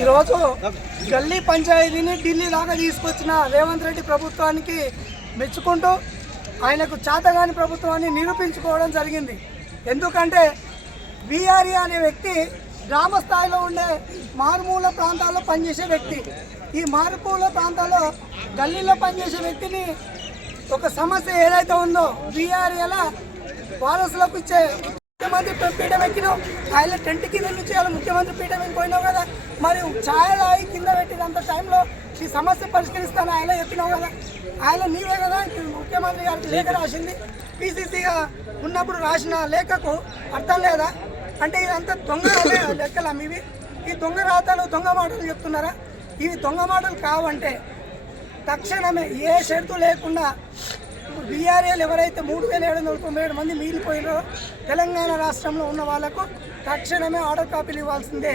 ఈరోజు గల్లీ పంచాయతీని ఢిల్లీ దాకా తీసుకొచ్చిన రేవంత్ రెడ్డి ప్రభుత్వానికి మెచ్చుకుంటూ ఆయనకు చేతగాని ప్రభుత్వాన్ని నిరూపించుకోవడం జరిగింది. ఎందుకంటే బీఆర్ఏ అనే వ్యక్తి గ్రామ స్థాయిలో ఉండే మారుమూల ప్రాంతాల్లో పనిచేసే వ్యక్తి. ఈ మారుమూల ప్రాంతాల్లో గల్లీలో పనిచేసే వ్యక్తిని ఒక సమస్య ఏదైతే ఉందో బీఆర్ఏల వారసులకు ఇచ్చే ముఖ్యమంత్రి పీఠం ఎక్కినావు, ఆయన టెంట్ కింద నుంచి ముఖ్యమంత్రి పీఠం ఎక్కిపోయినావు కదా, మరి ఛాయ తాగి కింద పెట్టినంత టైంలో ఈ సమస్య పరిష్కరిస్తాను ఆయన చెప్పినావు కదా. ఆయన నీవే కదా ముఖ్యమంత్రి గారికి లేఖ రాసింది. పీసీసీగా ఉన్నప్పుడు రాసిన లేఖకు అర్థం లేదా? అంటే ఇదంతా దొంగ లెక్కలా మీవి? ఈ దొంగ రాతలు దొంగ మాటలు చెప్తున్నారా? ఇవి దొంగ మాటలు కావంటే తక్షణమే ఏ షరతు లేకుండా బీఆర్ఏలు ఎవరైతే 3797 మంది మిగిలిపోయినారో తెలంగాణ రాష్ట్రంలో ఉన్న వాళ్లకు తక్షణమే ఆర్డర్ కాపీలు ఇవ్వాల్సిందే,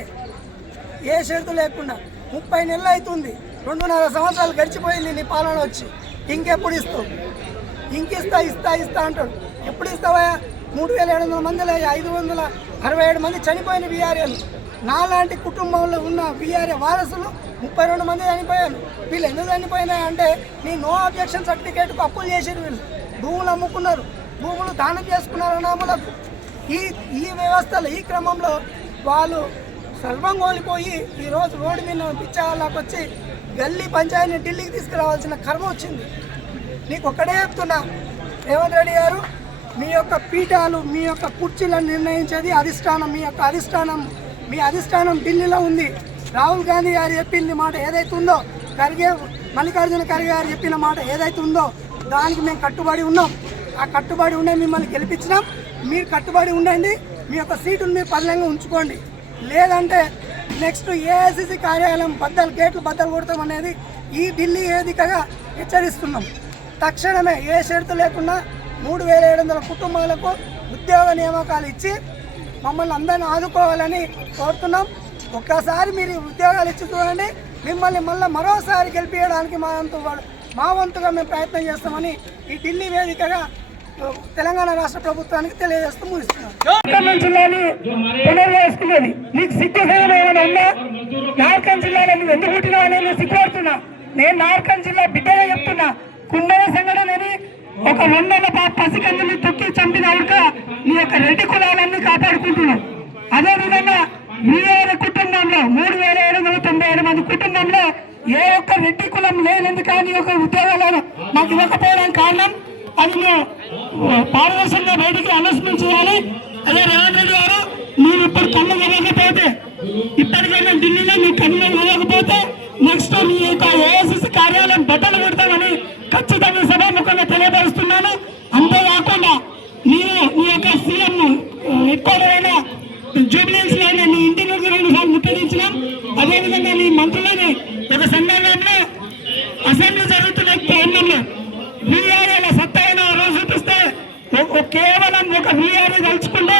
ఏ షరతు లేకుండా. 30 నెలలు అవుతుంది, 2.5 సంవత్సరాలు గడిచిపోయింది నీ పాలన వచ్చి. ఇంకెప్పుడు ఇస్తావు? ఇంకిస్తా ఇస్తా ఇస్తా అంటాడు. ఎప్పుడు ఇస్తావా? 3700 మందిలో 567 మంది చనిపోయిన బీఆర్ఏలు. నాలాంటి కుటుంబంలో ఉన్న బీఆర్ఏ వారసులు 32 మంది చనిపోయారు. వీళ్ళు ఎందుకు చనిపోయినాయి అంటే నీ నో అబ్జెక్షన్ సర్టిఫికేట్కు అప్పులు చేసారు. వీళ్ళు భూములు అమ్ముకున్నారు, భూములు దానం చేసుకున్నారు అనామలకు. ఈ వ్యవస్థలో ఈ క్రమంలో వాళ్ళు సర్వం కోల్పోయి ఈరోజు రోడ్డు మీద పిచ్చాలకు వచ్చి గల్లీ పంచాయతీని ఢిల్లీకి తీసుకురావాల్సిన కర్మ వచ్చింది. నీకు ఒక్కడే చెప్తున్నా, రేవంత్ రెడ్డి గారు, మీ యొక్క పీఠాలు మీ యొక్క కుర్చీలను నిర్ణయించేది అధిష్టానం. మీ అధిష్టానం ఢిల్లీలో ఉంది. రాహుల్ గాంధీ గారు చెప్పింది మాట ఏదైతే ఉందో, మల్లికార్జున ఖర్గే గారు చెప్పిన మాట ఏదైతే ఉందో దానికి మేము కట్టుబడి ఉన్నాం. ఆ కట్టుబడి ఉండే మిమ్మల్ని గెలిపించినాం. మీరు కట్టుబడి ఉండండి, మీ యొక్క సీటును మీరు పదిలంగా ఉంచుకోండి. లేదంటే నెక్స్ట్ ఏఐసిసి కార్యాలయం గేట్లు బద్దలు కొడతాం అనేది ఈ ఢిల్లీ వేదికగా హెచ్చరిస్తున్నాం. తక్షణమే ఏ షరతు లేకుండా 3700 కుటుంబాలకు ఉద్యోగ నియామకాలు ఇచ్చి మమ్మల్ని అందరినీ ఆదుకోవాలని కోరుతున్నాం. ఒక్కసారి మీరు ఉద్యోగాలు ఇచ్చి చూడండి, మిమ్మల్ని మరోసారి గెలిపించడానికి మా వంతుగా మేము ప్రయత్నం చేస్తామని ఈ ఢిల్లీ వేదికగా తెలంగాణ రాష్ట్ర ప్రభుత్వానికి తెలియజేస్తూ ముగిస్తున్నాం. జిల్లాని పునర్వేసుకునేది నీకు సిగ్గుసేన ఏమైనా ఉందా? నార్కన్ జిల్లాలో నువ్వు ఎందుకు పుట్టినావు అనేది సిగ్గుపడుతున్నా. నేను నార్కన్ జిల్లా బిడ్డగా చెప్తున్నా. కుండల సంఘటనని ఒక 100 పసికందుని తొక్కి చంపిన నీ యొక్క రెడ్డి కులాలన్నీ కాపాడుకుంటున్నావు. అదేవిధంగా బీఆర్ కుటుంబంలో 3797 మంది కుటుంబంలో ఏ ఒక్క రెడ్డి కులం లేనందుకు కానీ ఒక ఉద్యోగాలను నాకు ఇవ్వకపోవడానికి కారణం అది మేము పారదర్శకంగా బయటికి అనౌన్స్మెంట్ చేయాలి. అదే రేవంత్ రెడ్డి గారు, మీరు ఇప్పుడు కళ్ళు ఇవ్వకపోతే, ఇప్పటికైనా ఢిల్లీలో మీ కళ్ళు ఇవ్వకపోతే నెక్స్ట్ మీ యొక్క ఏఐసిసి కార్యాలయం బట్టలు పెడతామని ఖచ్చితంగా సభాముఖంగా తెలియపరుస్తున్నాను. అంతేకాకుండా మీరు మీ యొక్క సీఎం ఎక్కువైనా జూబ్లీస్ లోనే నీ ఇంటి నుంచి 2 సార్లు ముట్టడించినాం. అదేవిధంగా నీ మంత్రులని ఒక సందర్భంలో అసెంబ్లీ జరుగుతున్న కేంద్రంలో వీఆర్ఏల సత్తా అయిన రోజు చూపిస్తే కేవలం ఒక వీఆర్ఏ తలుచుకుంటే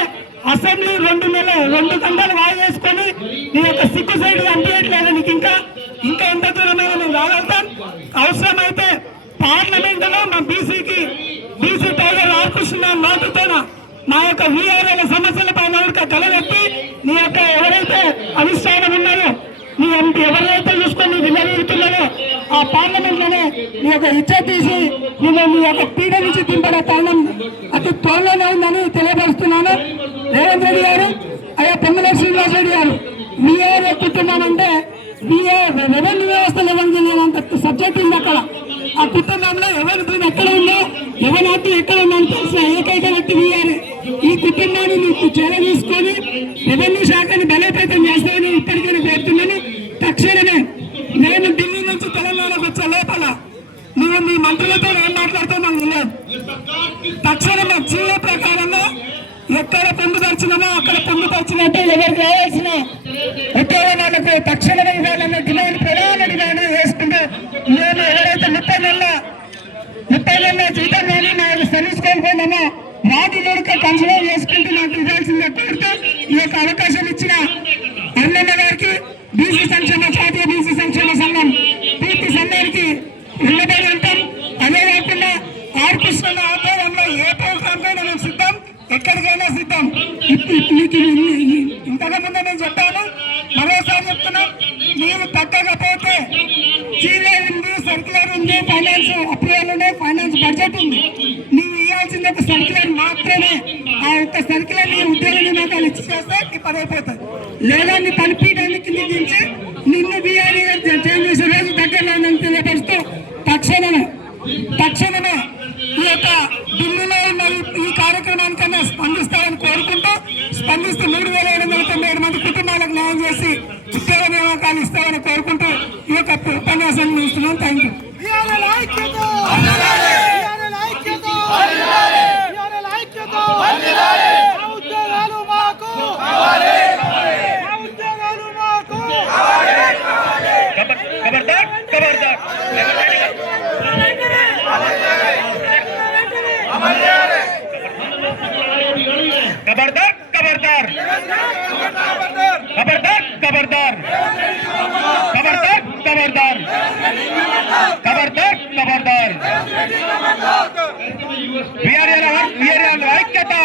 అసెంబ్లీ 2 గంటలు వాయిదేసుకొని నీ యొక్క సిగ్గు సైడ్ అనిపించట్లేదు. నీకు ఇంకా ఎంత దూరమైన మేము రాగలుగుతాం. అవసరమైతే పార్లమెంట్ లో మా బీసీ టైగర్ రాకృష్ణ నోటుతోన మా యొక్క వీఆర్ఏల సమస్యల పైన తలవెత్తి నీ యొక్క ఎవరైతే అధిష్టానం ఉన్నారో నీ ఎంపీ ఎవరైతే చూసుకొని వినియోగిస్తున్నారో ఆ పార్లమెంట్ లోనే నీ యొక్క ఇచ్చ తీసి నేను మీ యొక్క పీడ నుంచి దింపడే తరుణం అతి త్వరలోనే ఉందని తెలియపరుస్తున్నాను. రేవంత్ రెడ్డి గారు, అయ్యా పొంగులేటి శ్రీనివాస్ రెడ్డి గారు, వీఆర్ఏ కుటుంబమంటే రెవెన్యూ వ్యవస్థలు ఇవ్వనంత సబ్జెక్ట్ ఉంది అక్కడ. ఆ కుటుంబంలో ఎవరి భూమి ఎక్కడ ఉందో, ఎవరి హక్కు ఎక్కడ ఉందని తెలిసిన ఏకైక వ్యక్తి వీఆర్ఏ. ఈ కుటుంబాన్ని నీకు చర్య తీసుకొని రెవెన్యూ శాఖని బలోపేతం చేస్తామని ఇప్పటికైనా కోరుతున్నాను. తక్షణమే నేను ఢిల్లీ నుంచి తెలంగాణకు వచ్చే లోపల నువ్వు మీ మంత్రులతో ఏం మాట్లాడుతావు నాకు తెలియదు. తక్షణమే జీవో ప్రకారంగా ఎక్కడ పొందుపరిచినామో అక్కడ పొందుపరిచినట్టు ఎవరికి రావాల్సిన ఉద్యోగాలకు తక్షణమే ఇవ్వాలన్న డిమాండ్ ప్రధాన డిమాండ్ వేసుకుంటూ నేను ఎవరైతే 30 నెలల జీతం కానీ నాకు సర్వీస్ కోల్పోయినామో వాటి కొడుకు కన్సిడర్ చేసుకుంటూ నాకు ఇవ్వాల్సిందే కోరుతూ ఈ యొక్క అవకాశం ఇచ్చిన అన్నన్న గారికి బీసీ సంక్షేమ జాతీయ బీసీ సంక్షేమ చెప్తున్నాం, నీవు తగ్గకపోతే జీవో ఉంది, సర్క్యులర్ ఉంది, ఫైనాన్స్ అప్రూవల్ ఉన్నాయి, ఫైనాన్స్ బడ్జెట్ ఉంది. నీవు ఇవ్వాల్సింది ఒక సర్క్యులర్ మాత్రమే. ఆ యొక్క సర్క్యులర్ నీ ఉద్యోగ నియామకాలు ఇచ్చి చేస్తే నీ పని అయిపోతుంది. లేదా నీ పనిపీఠాన్ని కింద దించి నిన్ను బీఆర్ఈ చేంజ్ చేసే రోజు దగ్గరలో ఉందని తెలియపరుస్తూ తక్షణమే ఈ యొక్క ఢిల్లీలో ఉన్న ఈ కార్యక్రమానికన్నా స్పందిస్తారని కోరుకుంటూ, స్పందిస్తూ 3,797 మంది కుటుంబాలకు న్యాయం చేసి ఉద్యోగ నియామకాలు ఇస్తామని కోరుకుంటూ ఈ యొక్క ఉపన్యాసాన్ని ముగిస్తున్నాం. Thank you. खबरदार खबरदार खबरदार खबरदार खबरदार खबरदार खबरदार खबरदार वीआर ऐक्यता